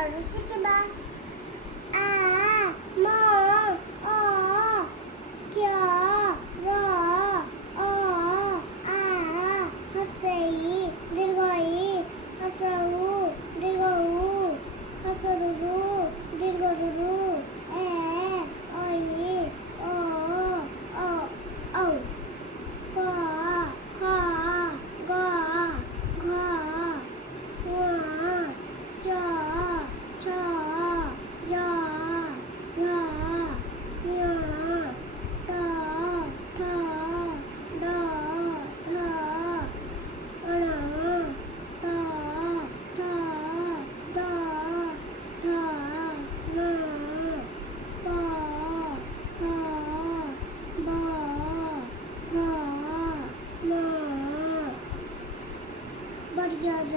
시키다. 아, 뭐, 겨, 러, 헛세이, 늙어이, 헛서우, 늙어우, 헛서루루, 늙어루루, 어이, 어우, 거, 와, 저, 여, 머리 겨져,